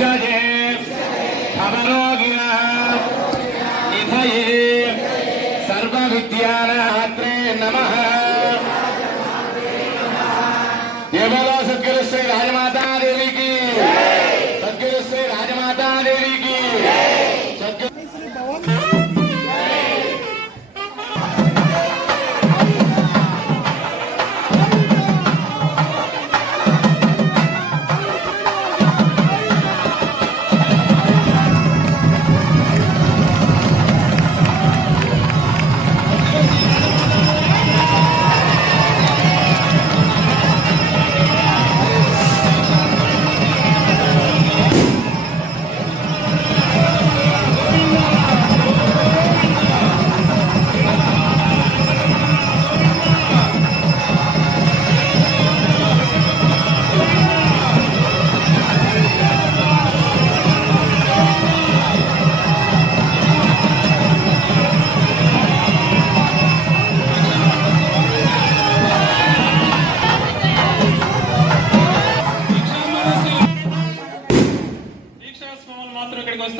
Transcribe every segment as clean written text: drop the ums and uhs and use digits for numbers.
भिषजे भवरोगिणां निधये सर्वविद्यानात्रे नमः। ये बोलो सद्गुरु श्री राजमाता देवी की, सद्गुरु श्री राजमाता देवी की।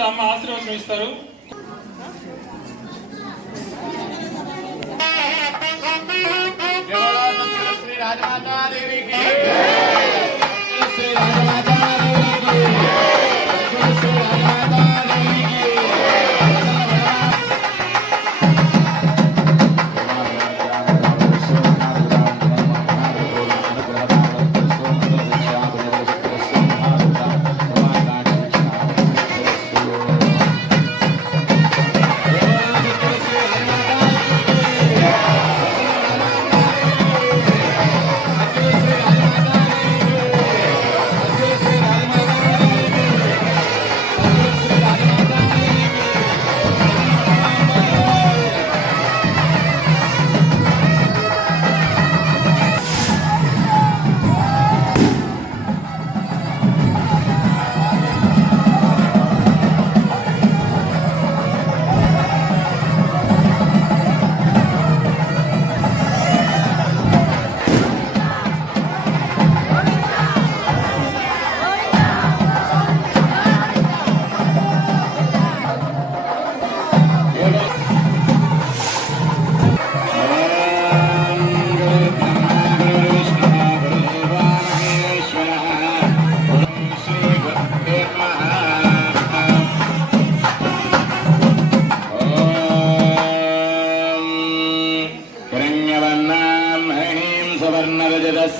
అమ్మ ఆశీర్వచనం ఇస్తారు. శ్రీ రాజమాతా దేవికి, శ్రీ రాజమాతా దేవికి, శ్రీ రాజమాతా దేవికి.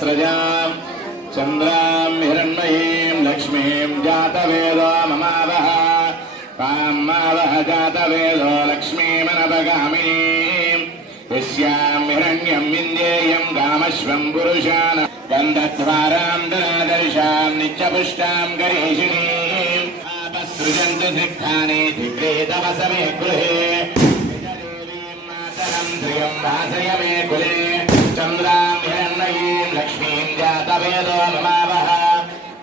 स्रजां चंद्रां हिरण्मयीं लक्ष्मीं जातवेदो ममावह पामावह जातवेदो लक्ष्मीमनपगामीं यस्यां हिरण्यं विन्देयं कामश्वं पुरुषान् गन्धद्वारां धनादर्शां नित्यपुष्टां गरीषिणीं आपसृजन्तु सिद्धानि दिग्रे तव समे गृहे देवीं मातरं ध्रियं वासय मे कुले चंद्रां हिरण्मयीं लक्ष्मीं जातवेदो ममावह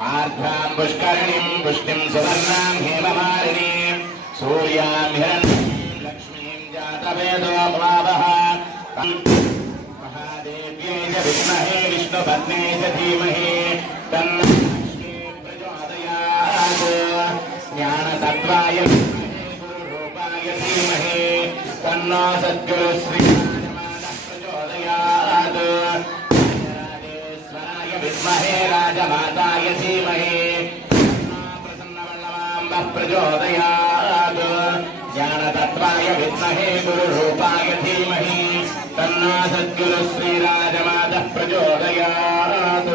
आर्द्रां पुष्करिणीं पुष्टिं सुवर्णां हेममालिनीं सूर्यां हिरण्मयीं लक्ष्मीं जातवेदो ममावह महादेव्यै च विद्महे विष्णुपत्न्यै च धीमहि तन्नो लक्ष्मी प्रचोदयात् ज्ञानतत्त्वाय गुरुरूपाय धीमहि तन्नो सद्गुरु श्री राजेश्वराय विद्महे राजमाताय धीमहि प्रसन्नवल्लभाम्बः प्रचोदयात् ज्ञानतत्त्वाय विद्महे गुरुरूपाय धीमहि तन्नो सद्गुरु श्रीराजमातः प्रचोदयात्।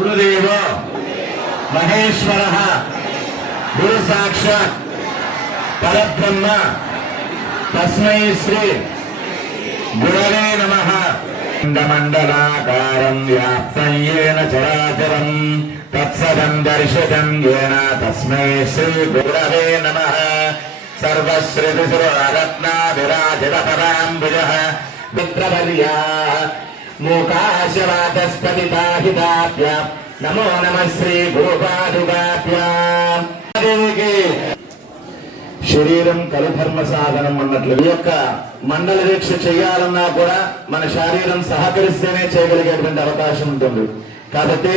గురుదేవో మహేశ్వర గురు సాక్షాత్ పరబ్రహ్మ తస్మై శ్రీ గురవే నమః. మండలాకారం వ్యాప్తం యేన చరాచరం తత్సదం దర్శితం యేన తస్మై శ్రీ గురవే నమః. సర్వశ్రుతిసురరత్నాభిరాజిత పరాంబుజః మిత్రవర్యాః మూకాశవాచస్పతితాహితాభ్యాం నమో నమః శ్రీ గురుపాదుకాభ్యాం. శరీరం కలధర్మ సాధనం అన్నట్లు ఈ యొక్క మండల దీక్ష చేయాలన్నా కూడా మన శరీరం సహకరిస్తేనే చేయగలిగేటువంటి అవకాశం ఉంటుంది. కాబట్టి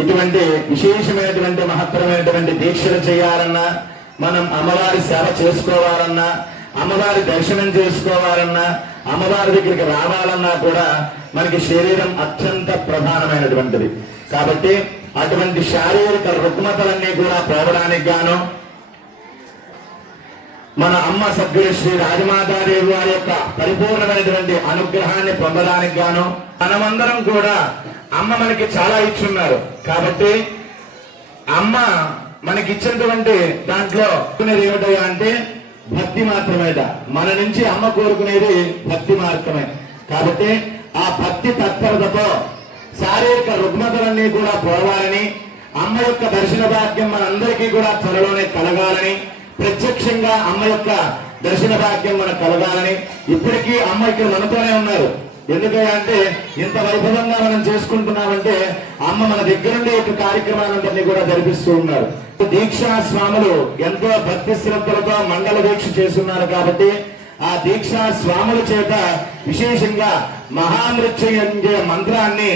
ఇటువంటి విశేషమైనటువంటి మహత్తరమైనటువంటి దీక్షలు చేయాలన్నా, మనం అమ్మవారి సేవ చేసుకోవాలన్నా, అమ్మవారి దర్శనం చేసుకోవాలన్నా, అమ్మవారి దగ్గరికి రావాలన్నా కూడా మనకి శరీరం అత్యంత ప్రధానమైనటువంటిది. కాబట్టి అటువంటి శారీరక రుగ్మతలన్నీ కూడా పోవడానికి గాను, మన అమ్మ సభ్యులు శ్రీ రాజమాతాదేవి వారి యొక్క పరిపూర్ణమైనటువంటి అనుగ్రహాన్ని పొందడానికి గాను మనమందరం కూడా అమ్మ మనకి చాలా ఇచ్చున్నారు. కాబట్టి అమ్మ మనకి ఇచ్చినటువంటి దాంట్లో ఏమిటయ్యా అంటే భక్తి మాత్రమేట. మన నుంచి అమ్మ కోరుకునేది భక్తి మాత్రమే. కాబట్టి ఆ భక్తి తత్పరతతో శారీరక రుగ్మతలన్నీ కూడా పోవాలని, అమ్మ యొక్క దర్శన భాగ్యం మనందరికీ కూడా త్వరలోనే కలగాలని, ప్రత్యక్షంగా అమ్మ యొక్క దర్శన భాగ్యం మనకు కలగాలని, ఇప్పటికీ అమ్మ ఇక్కడ మనతోనే ఉన్నారు. ఎందుకంటే ఇంత వైభవంగా మనం చేసుకుంటున్నామంటే అమ్మ మన దగ్గరుండి యొక్క కార్యక్రమాలందరినీ కూడా జరిపిస్తూ ఉన్నారు. దీక్షా స్వాములు ఎంతో భక్తి శ్రద్ధలతో మండల దీక్ష చేస్తున్నారు. కాబట్టి ఆ దీక్షా స్వాముల చేత విశేషంగా మహామృత్యుంజయ మంత్రాన్ని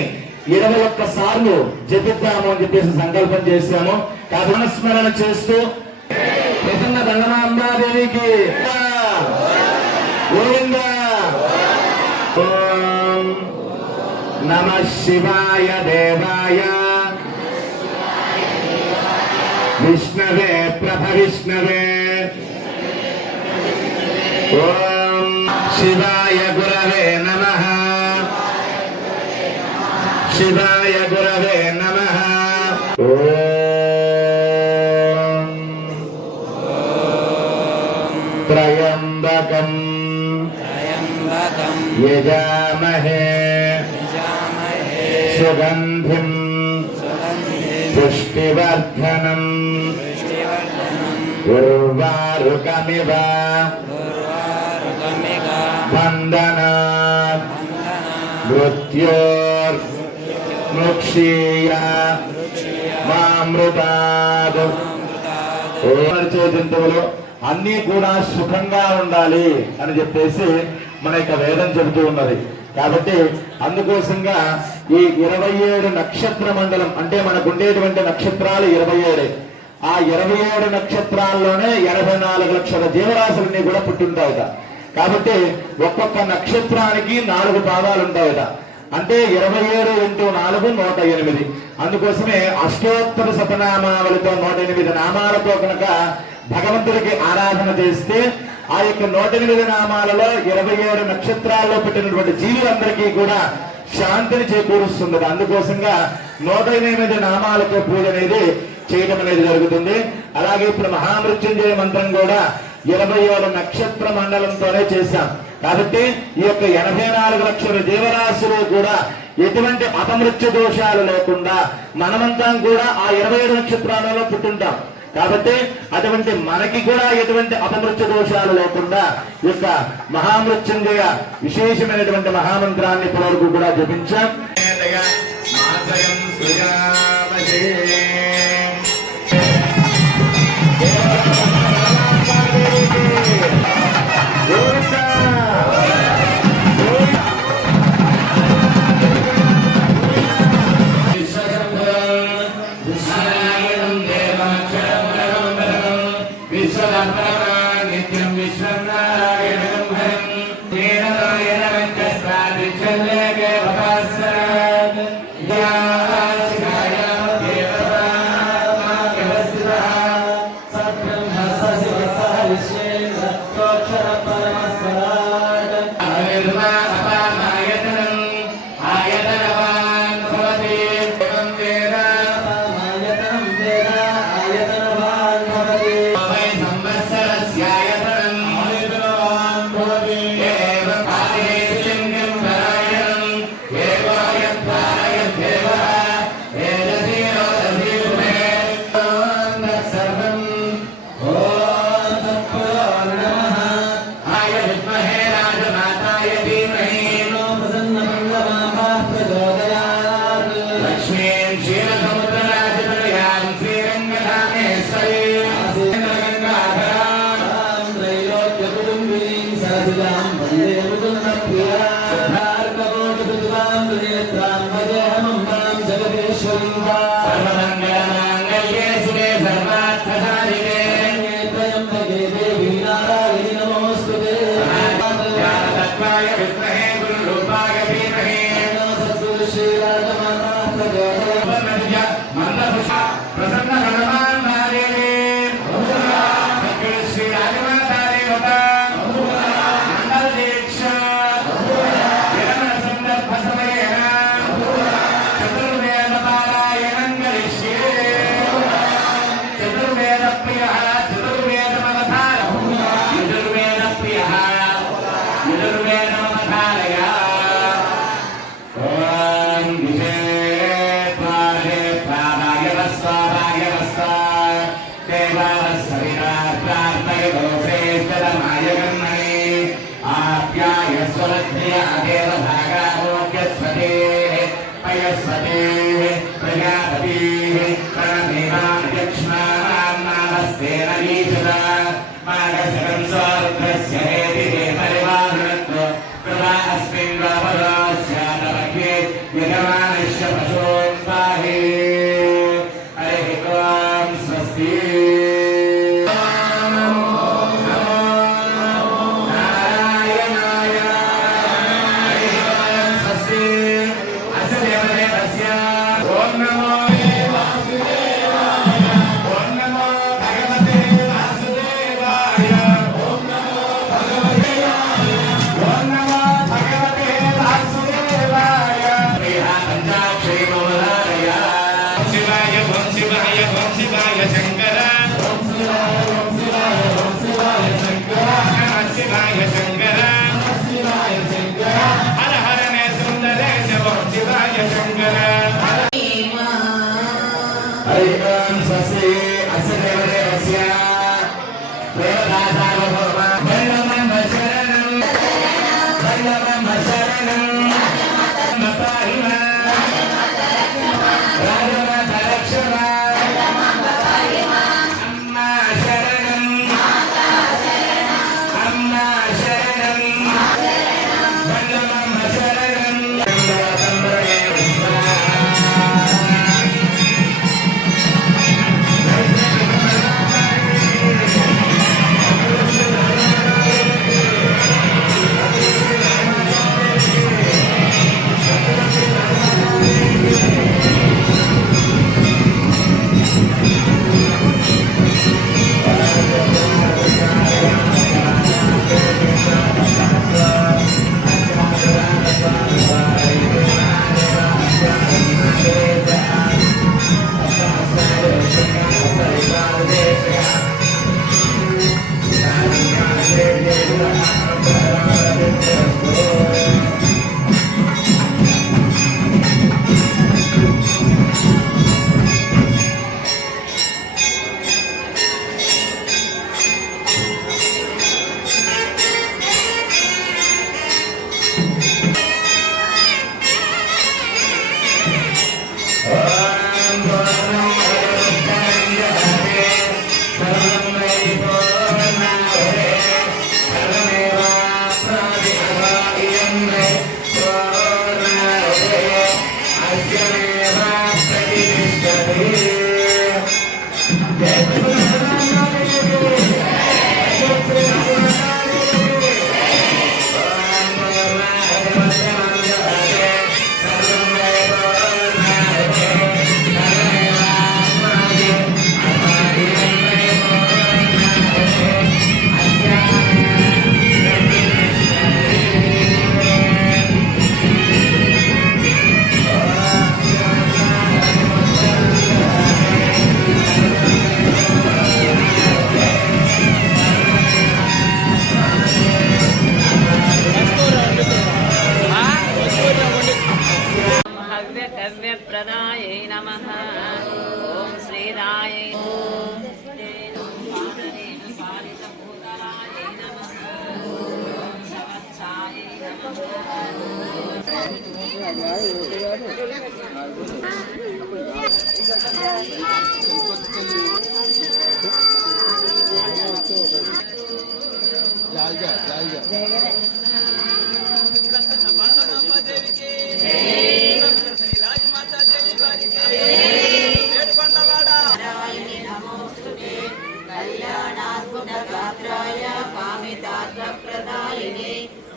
21 సార్లు జపిద్దాము అని చెప్పేసి సంకల్పం చేశాము. కథనస్మరణ చేస్తూ ప్రసన్న దండమాంబాదేవికి గోవిందా. ఓం నమః శివాయ దేవాయ విష్ణవే ప్రభ విష్ణవే. ఓం శివాయ గురవే నమః. శివాయ గురవే నమః. ఓం త్రయంబకం యజామహే సుగంధిం పుష్టివర్ధనం ఉర్వారుకమివ వందనాత్ మృత్యోర్ముక్షీయ మామృతాద్. జంతువులు అన్నీ కూడా సుఖంగా ఉండాలి అని చెప్పేసి మన యొక్క వేదం చెబుతూ ఉన్నది. కాబట్టి అందుకోసంగా ఈ 27 నక్షత్ర మండలం అంటే మనకు ఉండేటువంటి నక్షత్రాలు 27. ఆ 27 నక్షత్రాల్లోనే 84 లక్షల జీవరాశులన్నీ కూడా పుట్టింటాయట. కాబట్టి ఒక్కొక్క నక్షత్రానికి 4 పాదాలు ఉంటాయట. అంటే 27 × 4 108. అందుకోసమే అష్టోత్తర శతనామావళితో 108 నామాలతో కనుక భగవంతుడికి ఆరాధన చేస్తే ఆ యొక్క 108 నామాలలో 27 నక్షత్రాల్లో పెట్టినటువంటి జీవులందరికీ కూడా శాంతిని చేకూరుస్తుంది. అందుకోసంగా 108 నామాలతో పూజ అనేది చేయడం అనేది జరుగుతుంది. అలాగే ఇప్పుడు మహామృత్యుంజయ మంత్రం కూడా 27 నక్షత్ర మండలంతోనే చేశాం. కాబట్టి ఈ యొక్క 84 లక్షల జీవరాశులు కూడా ఎటువంటి అపమృత్యు దోషాలు లేకుండా మనమంతా కూడా ఆ 27 నక్షత్రాలలో పుట్టుంటాం. కాబట్టి అటువంటి మనకి కూడా ఎటువంటి అపమృత్యు దోషాలు లేకుండా ఈ యొక్క మహామృత్యుంజయ విశేషమైనటువంటి మహామంత్రాన్ని ఇప్పటివరకు కూడా జపించాం.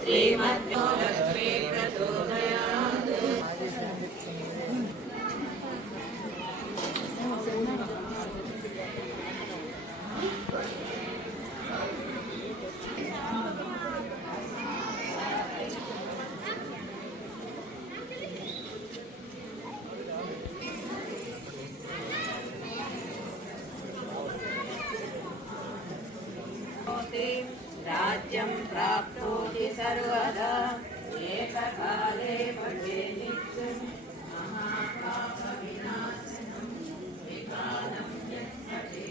श्रीमद्यो लक्ष्मी प्रचोदयात्। राज्यं प्राप्नोति सर्वदा एककाले पठे नित्यं महापापविनाशनं विकालं यत्पठे।